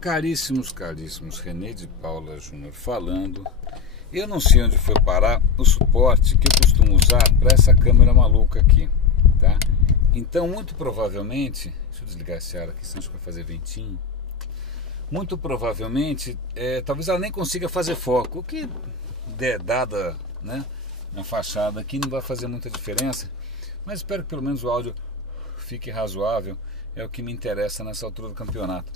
Caríssimos, caríssimos, René de Paula Júnior falando. Eu não sei onde foi parar o suporte que eu costumo usar para essa câmera maluca aqui, tá? Então, muito provavelmente, deixa eu desligar esse ar aqui, senão acho que vai fazer ventinho. Muito provavelmente, talvez ela nem consiga fazer foco, o que dada, né, na fachada aqui não vai fazer muita diferença, mas espero que pelo menos o áudio fique razoável, é o que me interessa nessa altura do campeonato.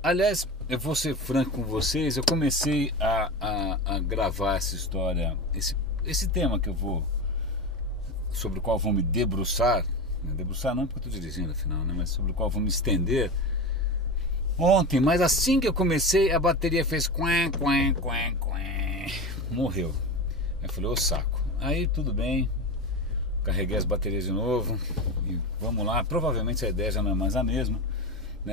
Aliás, eu vou ser franco com vocês, eu comecei a gravar essa história, esse tema que eu vou, sobre o qual vou me debruçar não porque eu estou dirigindo afinal, né, mas sobre o qual vou me estender ontem, mas assim que eu comecei a bateria fez quen, morreu. Eu falei, ô saco, aí tudo bem, carreguei as baterias de novo e vamos lá, provavelmente a ideia já não é mais a mesma.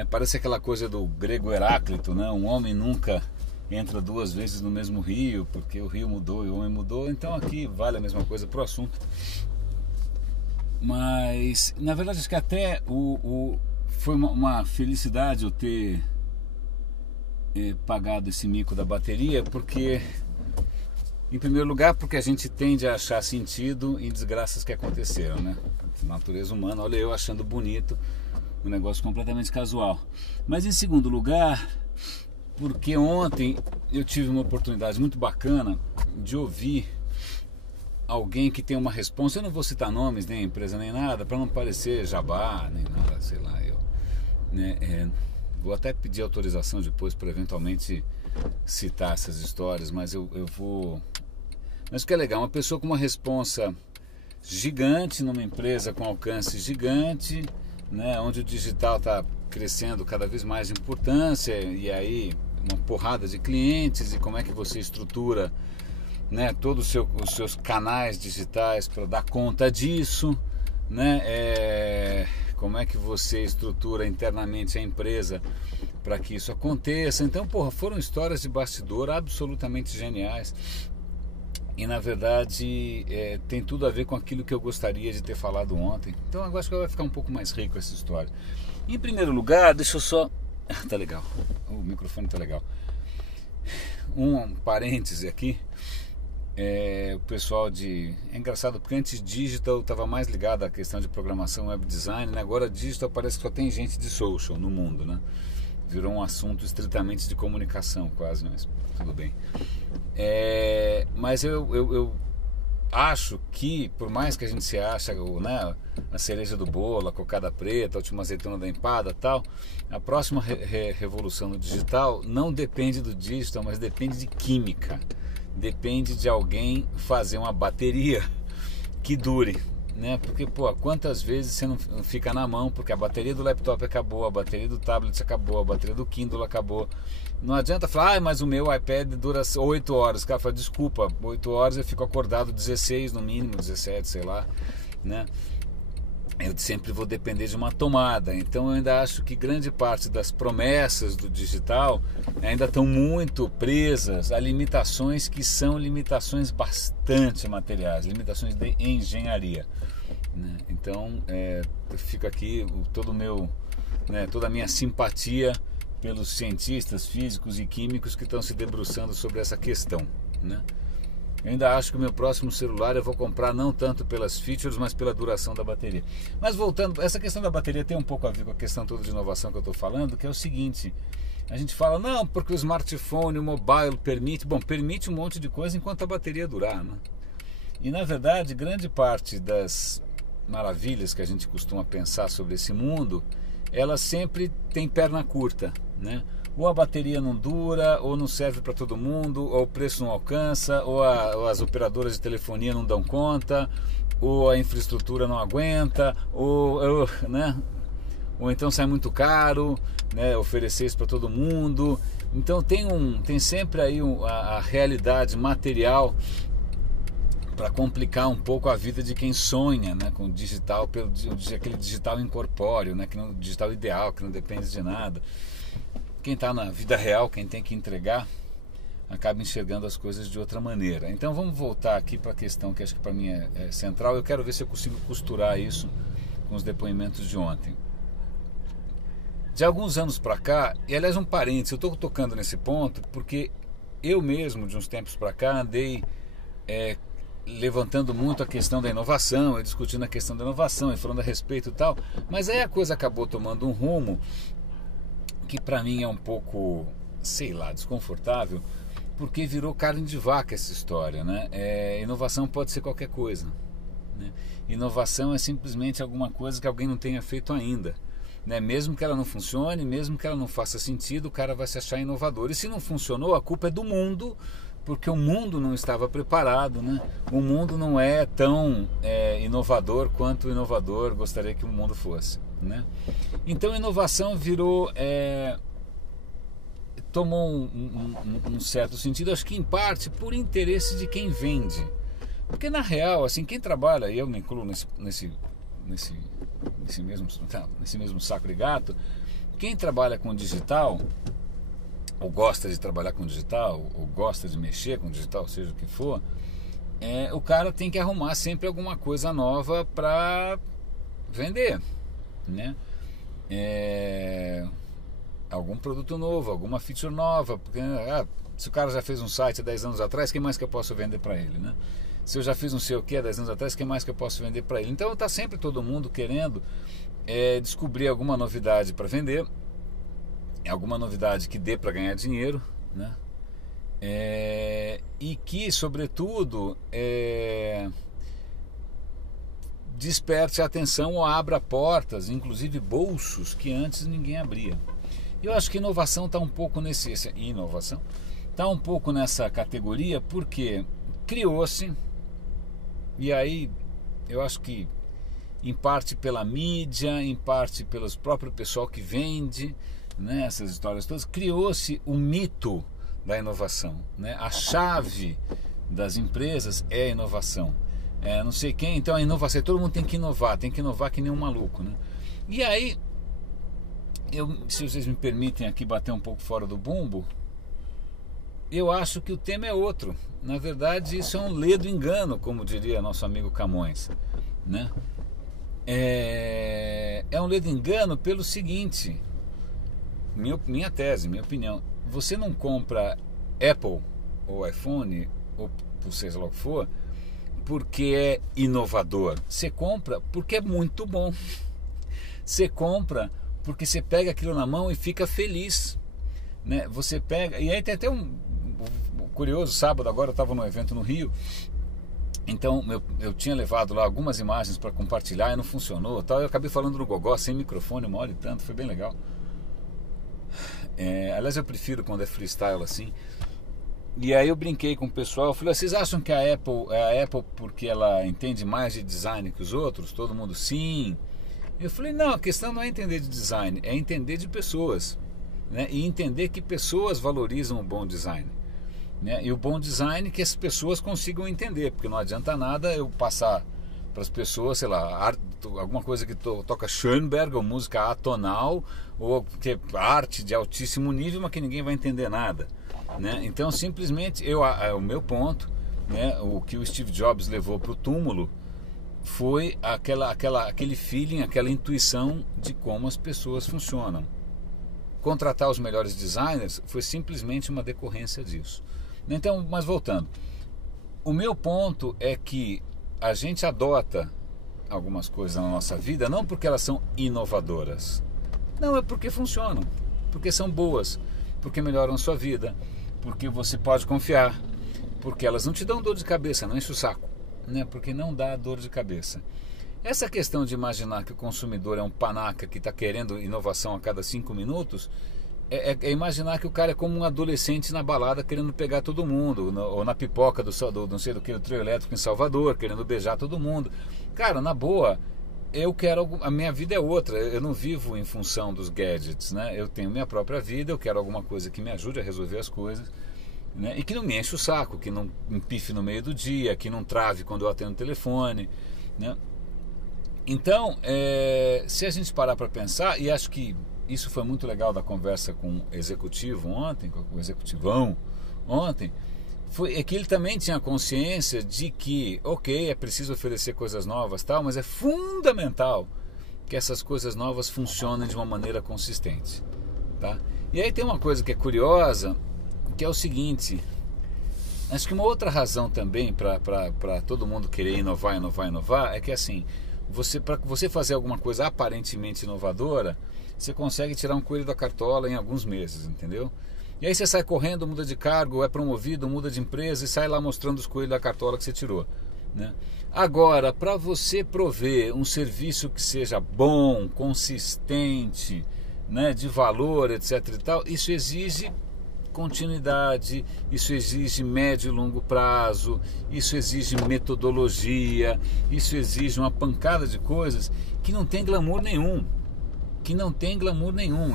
Parece aquela coisa do grego Heráclito, né? Um homem nunca entra duas vezes no mesmo rio, porque o rio mudou e o homem mudou. Então aqui vale a mesma coisa para o assunto. Mas na verdade acho que até foi uma felicidade eu ter pagado esse mico da bateria, porque em primeiro lugar porque a gente tende a achar sentido em desgraças que aconteceram, né? Natureza humana, olha eu achando bonito um negócio completamente casual. Mas em segundo lugar, porque ontem eu tive uma oportunidade muito bacana de ouvir alguém que tem uma responsa. Eu não vou citar nomes, nem empresa, nem nada, para não parecer jabá, nem nada, sei lá, vou até pedir autorização depois para eventualmente citar essas histórias, mas eu vou. Mas o que é legal, uma pessoa com uma responsa gigante numa empresa com alcance gigante, onde o digital está crescendo cada vez mais importância, e aí uma porrada de clientes, e como é que você estrutura, todos os seus canais digitais para dar conta disso, como é que você estrutura internamente a empresa para que isso aconteça. Então, foram histórias de bastidor absolutamente geniais. E na verdade tem tudo a ver com aquilo que eu gostaria de ter falado ontem. Então eu acho que vai ficar um pouco mais rico essa história. Em primeiro lugar, deixa eu só... tá legal, o microfone tá legal. Um parêntese aqui. O pessoal de... É engraçado porque antes digital estava mais ligado à questão de programação, web design, Agora digital parece que só tem gente de social no mundo, Virou um assunto estritamente de comunicação quase, mas tudo bem. Mas eu acho que, por mais que a gente se ache a cereja do bolo, a cocada preta, a última azeitona da empada, tal, a próxima revolução no digital não depende do digital, mas depende de química. Depende de alguém fazer uma bateria que dure, porque, quantas vezes você não fica na mão porque a bateria do laptop acabou, a bateria do tablet acabou, a bateria do Kindle acabou. Não adianta falar, mas o meu iPad dura 8 horas. O cara fala, desculpa, 8 horas eu fico acordado 16 no mínimo, 17, sei lá, Eu sempre vou depender de uma tomada. Então eu ainda acho que grande parte das promessas do digital ainda estão muito presas a limitações que são limitações bastante materiais, limitações de engenharia, Então fica aqui toda a minha simpatia pelos cientistas físicos e químicos que estão se debruçando sobre essa questão, Eu ainda acho que o meu próximo celular eu vou comprar não tanto pelas features, mas pela duração da bateria. Mas voltando, essa questão da bateria tem um pouco a ver com a questão toda de inovação que eu estou falando, que é o seguinte: a gente fala, não, porque o smartphone, o mobile permite um monte de coisa enquanto a bateria durar, E na verdade, grande parte das maravilhas que a gente costuma pensar sobre esse mundo, ela sempre tem perna curta, Ou a bateria não dura, ou não serve para todo mundo, ou o preço não alcança, ou as operadoras de telefonia não dão conta, ou a infraestrutura não aguenta, ou então sai muito caro, oferecer isso para todo mundo. Então tem sempre aí a realidade material para complicar um pouco a vida de quem sonha, com o digital, aquele digital incorpóreo, que não, digital ideal, que não depende de nada. Quem está na vida real, quem tem que entregar, acaba enxergando as coisas de outra maneira. Então vamos voltar aqui para a questão que acho que para mim é central. Eu quero ver se eu consigo costurar isso com os depoimentos de ontem. De alguns anos para cá, e aliás um parênteses, eu estou tocando nesse ponto porque eu mesmo, de uns tempos para cá, andei levantando muito a questão da inovação, e discutindo a questão da inovação, e falando a respeito e tal, mas aí a coisa acabou tomando um rumo que para mim é um pouco, sei lá, desconfortável, porque virou carne de vaca essa história, né? Inovação pode ser qualquer coisa, né? Inovação é simplesmente alguma coisa que alguém não tenha feito ainda, né? Mesmo que ela não funcione, mesmo que ela não faça sentido, o cara vai se achar inovador. E se não funcionou, a culpa é do mundo, porque o mundo não estava preparado, né? O mundo não é tão inovador quanto o inovador gostaria que o mundo fosse, né? Então, inovação virou... tomou um certo sentido, acho que em parte por interesse de quem vende. Porque na real, assim, quem trabalha, e eu me incluo nesse mesmo saco de gato, quem trabalha com digital, ou gosta de trabalhar com digital, ou gosta de mexer com digital, seja o que for, o cara tem que arrumar sempre alguma coisa nova para vender, né? Algum produto novo, alguma feature nova, porque se o cara já fez um site há 10 anos atrás, quem mais que eu posso vender para ele, né? Se eu já fiz não sei o que há 10 anos atrás, quem mais que eu posso vender para ele? Então está sempre todo mundo querendo descobrir alguma novidade para vender, alguma novidade que dê para ganhar dinheiro, né? E que, sobretudo, desperte a atenção ou abra portas, inclusive bolsos que antes ninguém abria. Eu acho que inovação está um pouco nessa categoria, porque criou-se, e aí eu acho que em parte pela mídia, em parte pelo próprio pessoal que vende, né, essas histórias todas, criou-se o mito da inovação, né? A chave das empresas é a inovação. Não sei quem, então a inovação, todo mundo tem que inovar que nem um maluco, né? E aí, se vocês me permitem aqui bater um pouco fora do bumbo, eu acho que o tema é outro. Na verdade, isso é um ledo engano, como diria nosso amigo Camões, né? É um ledo engano pelo seguinte, minha tese, minha opinião: você não compra Apple ou iPhone ou seja lá o que for porque é inovador. Você compra porque é muito bom. Você compra porque você pega aquilo na mão e fica feliz, né? Você pega, e aí tem até um curioso, sábado agora eu estava num evento no Rio, então eu tinha levado lá algumas imagens para compartilhar e não funcionou, tal. Eu acabei falando no gogó, sem microfone, uma hora e tanto, foi bem legal. Aliás, eu prefiro quando é freestyle assim. E aí eu brinquei com o pessoal, eu falei: vocês acham que a Apple é a Apple porque ela entende mais de design que os outros? Todo mundo sim. Eu falei: não, a questão não é entender de design, é entender de pessoas, né? E entender que pessoas valorizam o bom design, né? E o bom design que as pessoas consigam entender, porque não adianta nada eu passar para as pessoas, sei lá, alguma coisa que toca Schoenberg, ou música atonal, ou que é arte de altíssimo nível, mas que ninguém vai entender nada, né? Então simplesmente o meu ponto, né, o que o Steve Jobs levou para o túmulo foi aquele feeling, aquela intuição de como as pessoas funcionam. Contratar os melhores designers foi simplesmente uma decorrência disso. Então, mas voltando, o meu ponto é que a gente adota algumas coisas na nossa vida não porque elas são inovadoras, não, é porque funcionam, porque são boas, porque melhoram a sua vida, porque você pode confiar, porque elas não te dão dor de cabeça, não enche o saco, né? Porque não dá dor de cabeça. Essa questão de imaginar que o consumidor é um panaca que está querendo inovação a cada 5 minutos é imaginar que o cara é como um adolescente na balada querendo pegar todo mundo, ou na pipoca do não sei do que, do trio elétrico em Salvador, querendo beijar todo mundo. Cara, na boa, a minha vida é outra, eu não vivo em função dos gadgets, né? Eu tenho minha própria vida, eu quero alguma coisa que me ajude a resolver as coisas, né? E que não me enche o saco, que não empife no meio do dia, que não trave quando eu atendo o telefone, né? Então, se a gente parar para pensar, e acho que isso foi muito legal da conversa com o executivo ontem, com o executivão ontem, é que ele também tinha consciência de que, ok, é preciso oferecer coisas novas, tal, mas é fundamental que essas coisas novas funcionem de uma maneira consistente, tá? E aí tem uma coisa que é curiosa, que é o seguinte: acho que uma outra razão também para todo mundo querer inovar é que assim, para você fazer alguma coisa aparentemente inovadora, você consegue tirar um coelho da cartola em alguns meses, entendeu? E aí você sai correndo, muda de cargo, é promovido, muda de empresa e sai lá mostrando os coelhos da cartola que você tirou, né? Agora, para você prover um serviço que seja bom, consistente, né, de valor, etc e tal, isso exige continuidade, isso exige médio e longo prazo, isso exige metodologia, isso exige uma pancada de coisas que não tem glamour nenhum.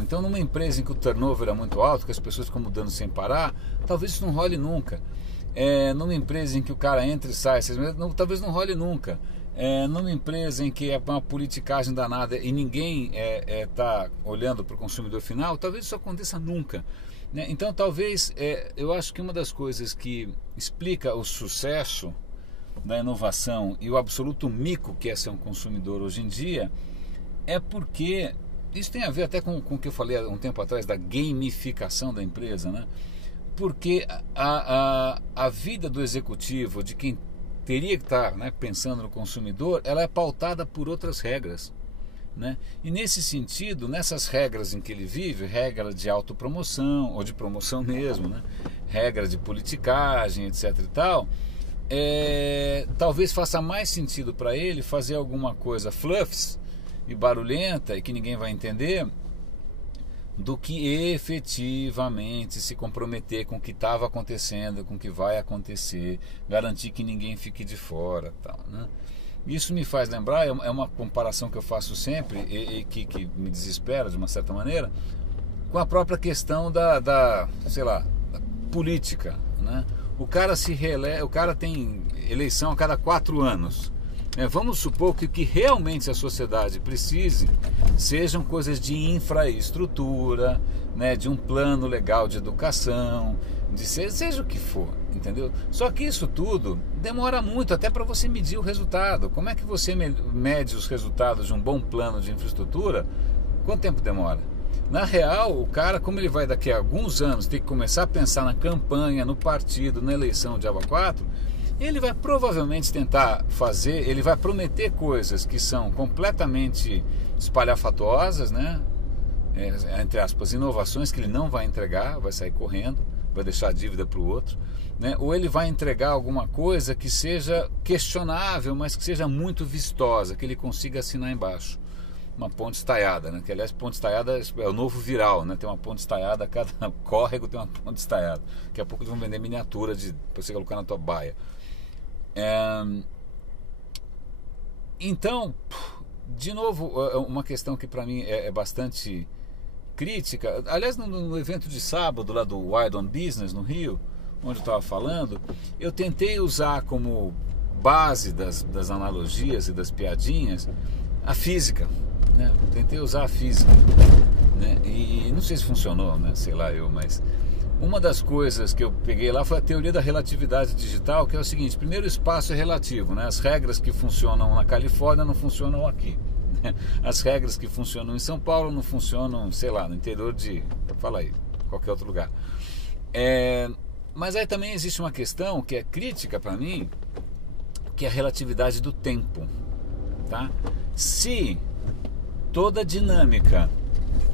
Então, numa empresa em que o turnover é muito alto, que as pessoas ficam mudando sem parar, talvez isso não role nunca. Numa empresa em que o cara entra e sai, talvez não role nunca. Numa empresa em que é uma politicagem danada e ninguém está olhando para o consumidor final, talvez isso aconteça nunca, né? Então, talvez, eu acho que uma das coisas que explica o sucesso da inovação e o absoluto mico que é ser um consumidor hoje em dia é porque isso tem a ver até com o que eu falei há um tempo atrás da gamificação da empresa, né? Porque a vida do executivo, de quem teria que estar, né, pensando no consumidor, ela é pautada por outras regras, né? E nesse sentido, nessas regras em que ele vive, regra de autopromoção ou de promoção mesmo, né, regra de politicagem, etc e tal, talvez faça mais sentido para ele fazer alguma coisa fluffs e barulhenta e que ninguém vai entender, do que efetivamente se comprometer com o que estava acontecendo, com o que vai acontecer, garantir que ninguém fique de fora, tal, né? Isso me faz lembrar, é uma comparação que eu faço sempre e que me desespera de uma certa maneira, com a própria questão da política, né? O cara tem eleição a cada 4 anos. Vamos supor que o que realmente a sociedade precise sejam coisas de infraestrutura, né, de um plano legal de educação, seja o que for, entendeu? Só que isso tudo demora muito até para você medir o resultado. Como é que você mede os resultados de um bom plano de infraestrutura? Quanto tempo demora? Na real, o cara, como ele vai daqui a alguns anos ter que começar a pensar na campanha, no partido, na eleição de aba 4, ele vai provavelmente ele vai prometer coisas que são completamente espalhafatoosas, né? Entre aspas, inovações que ele não vai entregar, vai sair correndo, vai deixar a dívida para o outro, né? Ou ele vai entregar alguma coisa que seja questionável, mas que seja muito vistosa, que ele consiga assinar embaixo. Uma ponte estaiada, né? Que aliás, ponte estaiada é o novo viral, né? Tem uma ponte estaiada, cada córrego tem uma ponte estaiada. Daqui a pouco eles vão vender miniatura para você colocar na tua baia. Então, de novo, uma questão que para mim é bastante crítica. Aliás, no evento de sábado lá do Wild on Business no Rio, onde eu estava falando, eu tentei usar como base das analogias e das piadinhas a física, né? Tentei usar a física, né? E não sei se funcionou, né? Sei lá mas uma das coisas que eu peguei lá foi a teoria da relatividade digital, que é o seguinte: primeiro, o espaço é relativo, né? As regras que funcionam na Califórnia não funcionam aqui, né? As regras que funcionam em São Paulo não funcionam, sei lá, no interior de, fala aí, qualquer outro lugar. Mas aí também existe uma questão que é crítica para mim, que é a relatividade do tempo, tá? Se toda a dinâmica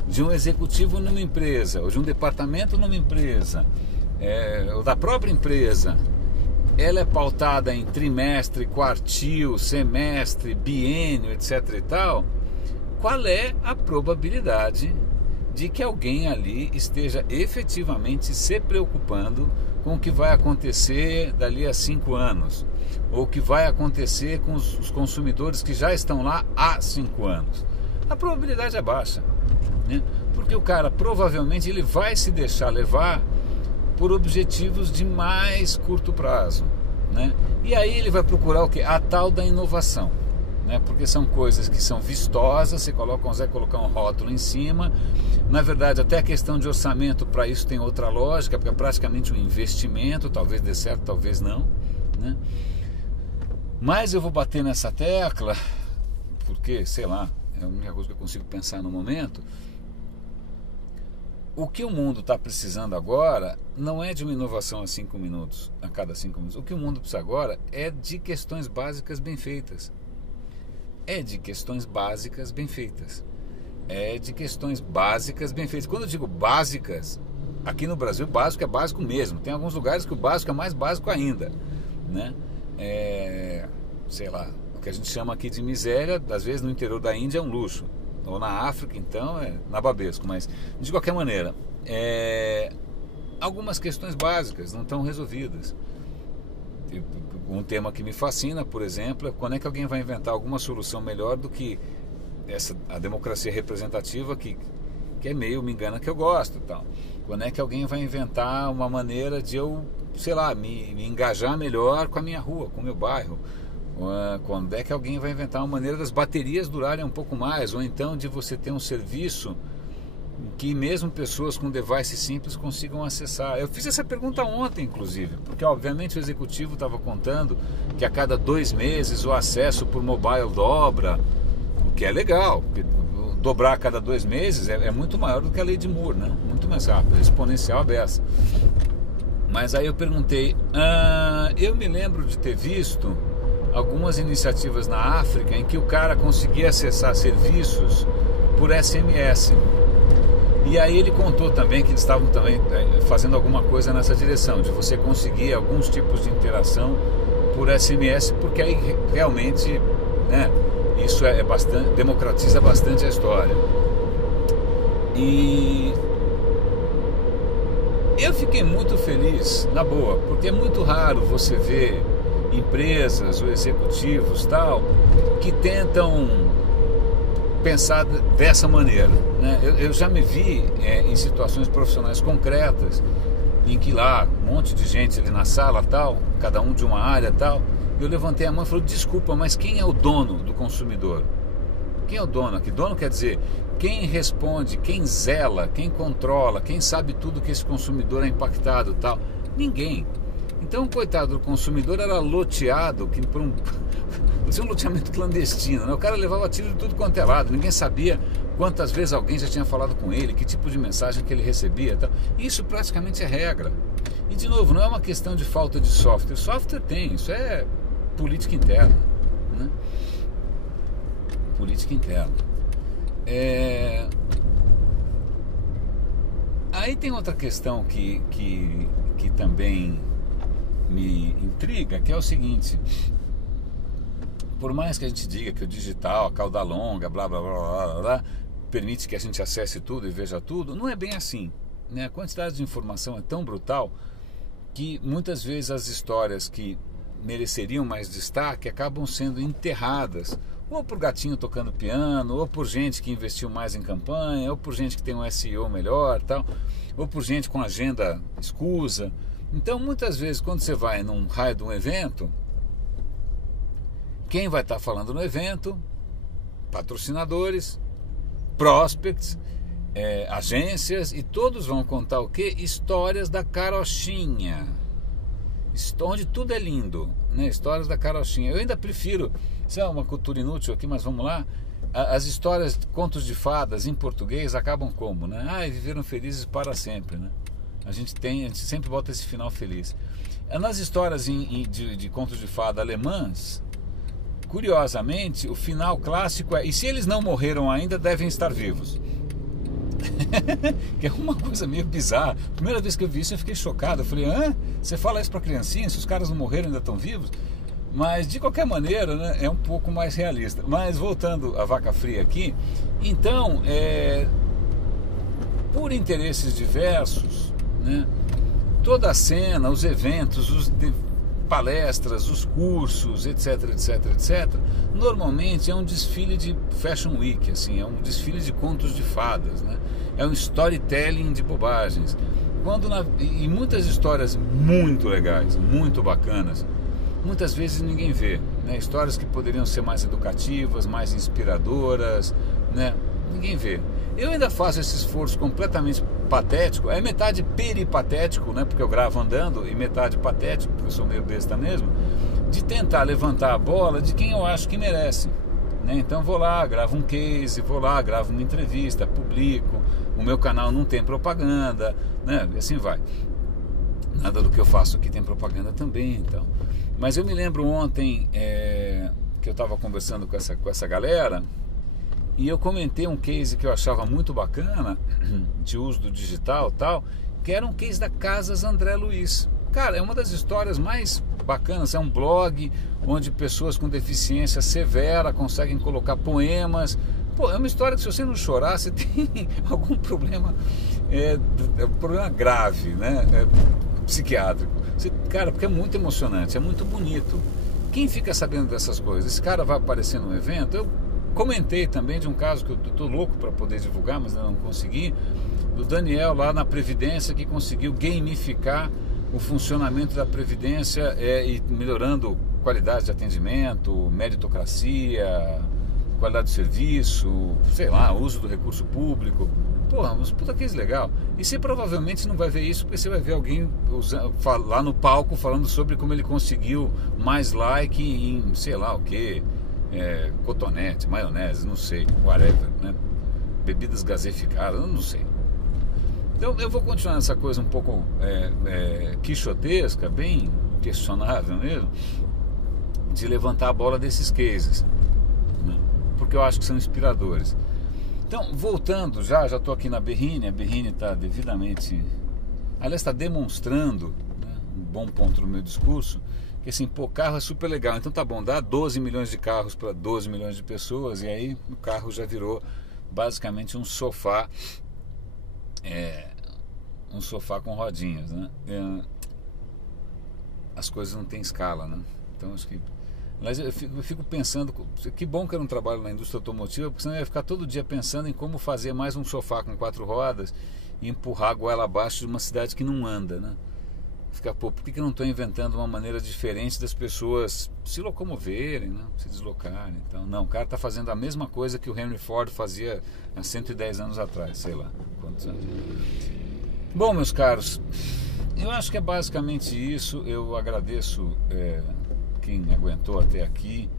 de um executivo numa empresa, ou de um departamento numa empresa, ou da própria empresa, ela é pautada em trimestre, quartil, semestre, biênio, etc e tal, qual é a probabilidade de que alguém ali esteja efetivamente se preocupando com o que vai acontecer dali a 5 anos, ou o que vai acontecer com os consumidores que já estão lá há 5 anos? A probabilidade é baixa, né? Porque o cara provavelmente ele vai se deixar levar por objetivos de mais curto prazo, né? E aí ele vai procurar o quê? A tal da inovação, né? Porque são coisas que são vistosas, você consegue colocar um rótulo em cima. Na verdade, até a questão de orçamento para isso tem outra lógica, porque é praticamente um investimento, talvez dê certo, talvez não, né? Mas eu vou bater nessa tecla porque, sei lá, é a única coisa que eu consigo pensar no momento. O que o mundo está precisando agora não é de uma inovação a 5 minutos, a cada 5 minutos. O que o mundo precisa agora é de questões básicas bem feitas. É de questões básicas bem feitas. É de questões básicas bem feitas. Quando eu digo básicas, aqui no Brasil, básico é básico mesmo. Tem alguns lugares que o básico é mais básico ainda, né? Sei lá, o que a gente chama aqui de miséria, às vezes no interior da Índia é um luxo. Ou na África, então, é nababesco. Mas, de qualquer maneira, algumas questões básicas não estão resolvidas. Um tema que me fascina, por exemplo, é quando é que alguém vai inventar alguma solução melhor do que a democracia representativa, que é meio me engana que eu gosto. Tal. Quando é que alguém vai inventar uma maneira de eu, sei lá, me engajar melhor com a minha rua, com o meu bairro? Quando é que alguém vai inventar uma maneira das baterias durarem um pouco mais, ou então de você ter um serviço que mesmo pessoas com device simples consigam acessar. Eu fiz essa pergunta ontem, inclusive, porque obviamente o executivo estava contando que a cada 2 meses o acesso por mobile dobra, o que é legal, porque dobrar a cada 2 meses é muito maior do que a lei de Moore, né? Muito mais rápido, exponencial a beça. Mas aí eu perguntei, eu me lembro de ter visto algumas iniciativas na África em que o cara conseguia acessar serviços por SMS. E aí ele contou também que eles estavam também fazendo alguma coisa nessa direção, de você conseguir alguns tipos de interação por SMS, porque aí realmente, né, isso democratiza bastante a história. E eu fiquei muito feliz, na boa, porque é muito raro você ver empresas ou executivos tal que tentam pensar dessa maneira, né? Eu já me vi em situações profissionais concretas em que lá um monte de gente ali na sala tal, cada um de uma área tal, eu levantei a mão e falei, desculpa, mas quem é o dono do consumidor? Quem é o dono aqui? Dono quer dizer quem responde, quem zela, quem controla, quem sabe tudo que esse consumidor é impactado tal? Ninguém. Então o coitado do consumidor era loteado por um loteamento clandestino, né? O cara levava tiro de tudo quanto é lado, ninguém sabia quantas vezes alguém já tinha falado com ele, que tipo de mensagem que ele recebia tal. Isso praticamente é regra. E de novo, não é uma questão de falta de software. Software tem, isso é política interna, né? Política interna. Aí tem outra questão que também me intriga, que é o seguinte: por mais que a gente diga que o digital, a cauda longa, blá blá blá blá blá, permite que a gente acesse tudo e veja tudo, não é bem assim, né? A quantidade de informação é tão brutal que muitas vezes as histórias que mereceriam mais destaque acabam sendo enterradas, ou por gatinho tocando piano, ou por gente que investiu mais em campanha, ou por gente que tem um SEO melhor, tal, ou por gente com agenda escusa. Então muitas vezes quando você vai num raio de um evento, quem vai estar falando no evento? Patrocinadores, prospects, agências, e todos vão contar o quê? Histórias da carochinha, onde tudo é lindo, né? Histórias da carochinha. Eu ainda prefiro, isso é uma cultura inútil aqui, mas vamos lá, as histórias, contos de fadas em português acabam como, né? Viveram felizes para sempre, né? A gente sempre bota esse final feliz. Nas histórias de contos de fada alemãs, curiosamente, o final clássico é: e se eles não morreram ainda, devem estar vivos. Que é uma coisa meio bizarra. Primeira vez que eu vi isso, eu fiquei chocado. Eu falei, você fala isso para criancinha? Se os caras não morreram, ainda estão vivos? Mas, de qualquer maneira, né, é um pouco mais realista. Mas, voltando à vaca fria aqui, então, por interesses diversos, né, toda a cena, os eventos, palestras, os cursos, etc, etc, etc, normalmente é um desfile de Fashion Week, assim, é um desfile de contos de fadas, né? É um storytelling de bobagens. E muitas histórias muito legais, muito bacanas, muitas vezes ninguém vê, né? Histórias que poderiam ser mais educativas, mais inspiradoras, né? Ninguém vê. Eu ainda faço esse esforço completamente patético, é metade peripatético, né, porque eu gravo andando, e metade patético, porque eu sou meio besta mesmo, de tentar levantar a bola de quem eu acho que merece, né? Então vou lá, gravo um case, vou lá, gravo uma entrevista, publico, o meu canal não tem propaganda, né? E assim vai. Nada do que eu faço aqui tem propaganda também, então. Mas eu me lembro ontem que eu estava conversando com essa galera e eu comentei um case que eu achava muito bacana de uso do digital e tal, que era um case da Casas André Luiz. Cara, é uma das histórias mais bacanas, é um blog onde pessoas com deficiência severa conseguem colocar poemas. Pô, é uma história que se você não chorar, você tem algum problema, problema grave, né? Psiquiátrico. Cara, porque é muito emocionante, é muito bonito. Quem fica sabendo dessas coisas? Esse cara vai aparecer no evento. Eu comentei também de um caso que eu tô louco para poder divulgar, mas não consegui, do Daniel lá na Previdência, que conseguiu gamificar o funcionamento da Previdência e melhorando qualidade de atendimento, meritocracia, qualidade do serviço, sei lá, uso do recurso público. Porra, mas puta que legal. E você provavelmente não vai ver isso, porque você vai ver alguém lá no palco falando sobre como ele conseguiu mais like em, sei lá o que, cotonete, maionese, não sei, whatever, né? Bebidas gaseificadas, eu não sei. Então eu vou continuar nessa coisa um pouco quixotesca, bem questionável mesmo, de levantar a bola desses cases, né? Porque eu acho que são inspiradores. Então, voltando, já estou aqui na Berrine, a Berrine está devidamente, aliás, está demonstrando, né, um bom ponto no meu discurso, que assim, pô, carro é super legal, então tá bom, dá 12 milhões de carros para 12 milhões de pessoas, e aí o carro já virou basicamente um sofá com rodinhas, né? As coisas não têm escala, né? Então acho que, mas eu fico pensando, que bom que eu não trabalho na indústria automotiva, porque senão eu ia ficar todo dia pensando em como fazer mais um sofá com 4 rodas e empurrar a goela abaixo de uma cidade que não anda, né? Ficar, pô, por que eu não estou inventando uma maneira diferente das pessoas se locomoverem, né? Se deslocarem? Então, não, o cara está fazendo a mesma coisa que o Henry Ford fazia há 110 anos atrás, sei lá quantos anos. Bom, meus caros, eu acho que é basicamente isso. Eu agradeço quem aguentou até aqui,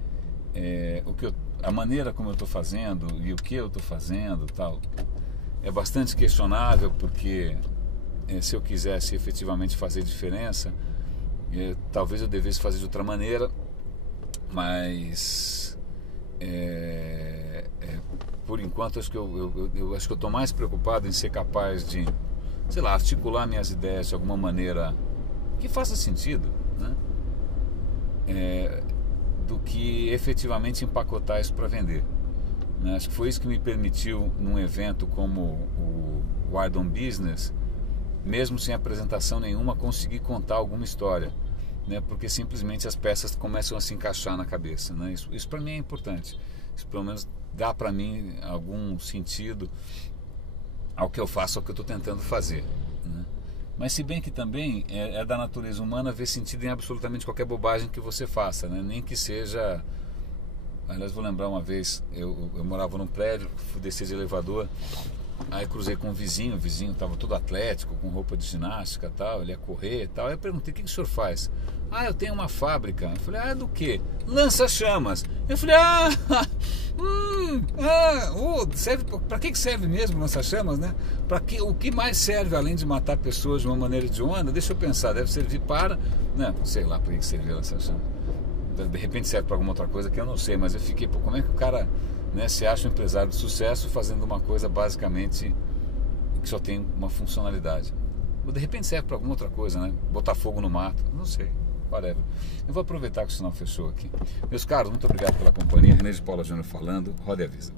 a maneira como eu estou fazendo e o que eu estou fazendo, tal, é bastante questionável, porque se eu quisesse efetivamente fazer diferença, talvez eu devesse fazer de outra maneira, mas por enquanto acho que eu acho que eu estou mais preocupado em ser capaz de, sei lá, articular minhas ideias de alguma maneira que faça sentido, né? Do que efetivamente empacotar isso para vender, né? Acho que foi isso que me permitiu, num evento como o Wired on Business, mesmo sem apresentação nenhuma, conseguir contar alguma história, né? Porque simplesmente as peças começam a se encaixar na cabeça, né? Isso para mim é importante. Isso pelo menos dá para mim algum sentido ao que eu faço, ao que eu estou tentando fazer, né? Mas se bem que também é da natureza humana ver sentido em absolutamente qualquer bobagem que você faça, né? Nem que seja... Aliás, vou lembrar uma vez, eu morava num prédio, fui descer de elevador, aí cruzei com um vizinho, o vizinho estava todo atlético, com roupa de ginástica e tal, ele ia correr e tal. Aí eu perguntei, o que o senhor faz? Ah, eu tenho uma fábrica. Eu falei, ah, do quê? Lança-chamas. Eu falei, serve, para que serve mesmo lança-chamas, né? O que mais serve além de matar pessoas de uma maneira hedionda? Deixa eu pensar, deve servir para... Não, sei lá para que serve lança-chamas. De repente serve para alguma outra coisa que eu não sei, mas eu fiquei, pô, como é que o cara, né, se acha um empresário de sucesso fazendo uma coisa basicamente que só tem uma funcionalidade? Ou de repente serve para alguma outra coisa, né? Botar fogo no mato, não sei. Whatever. Eu vou aproveitar que o sinal fechou aqui. Meus caros, muito obrigado pela companhia. René de Paula Júnior falando. Roda e avisa.